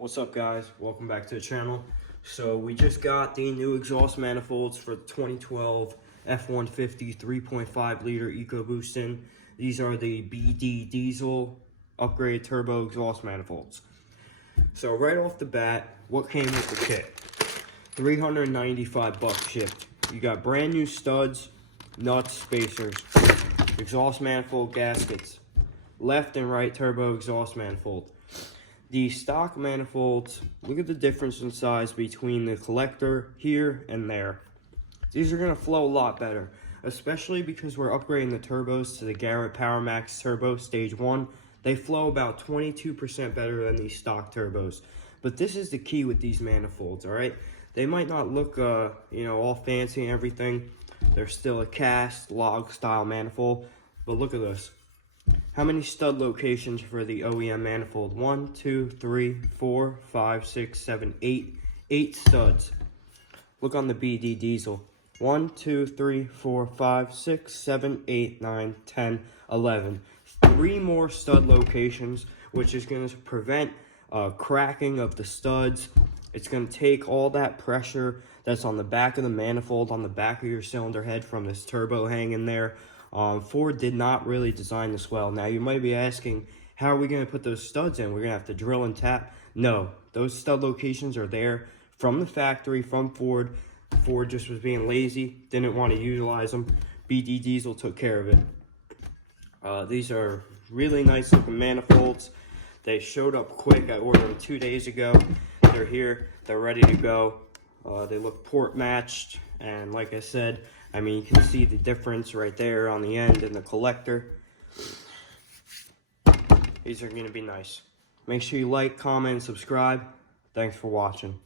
What's up, guys? Welcome back to the channel. So we just got the new exhaust manifolds for the 2012 F150 3.5 liter Ecoboost in. These are the BD diesel upgraded turbo exhaust manifolds. So right off the bat, what came with the kit? $395 shipped. You got brand new studs, nuts, spacers, exhaust manifold gaskets, left and right turbo exhaust manifold. The stock manifolds, look at the difference in size between the collector here and there. These are going to flow a lot better, especially because we're upgrading the turbos to the Garrett PowerMax Turbo Stage 1. They flow about 22% better than these stock turbos. But this is the key with these manifolds, alright? They might not look, all fancy and everything. They're still a cast, log style manifold. But look at this. How many stud locations for the OEM manifold? 1, 2, 3, 4, 5, 6, 7, 8. 8 studs. Look on the BD diesel. 1, 2, 3, 4, 5, 6, 7, 8, 9, 10, 11. 3 more stud locations, which is going to prevent cracking of the studs. It's going to take all that pressure that's on the back of the manifold, on the back of your cylinder head from this turbo hanging there. Ford did not really design this well. Now, you might be asking, how are we going to put those studs in? We're going to have to drill and tap? No, those stud locations are there from the factory, from Ford. Ford just was being lazy, didn't want to utilize them. BD Diesel took care of it. These are really nice looking manifolds. They showed up quick. I ordered them 2 days ago. They're here. They're ready to go. They look port matched, and like I said, you can see the difference right there on the end in the collector. These are going to be nice. Make sure you like, comment, and subscribe. Thanks for watching.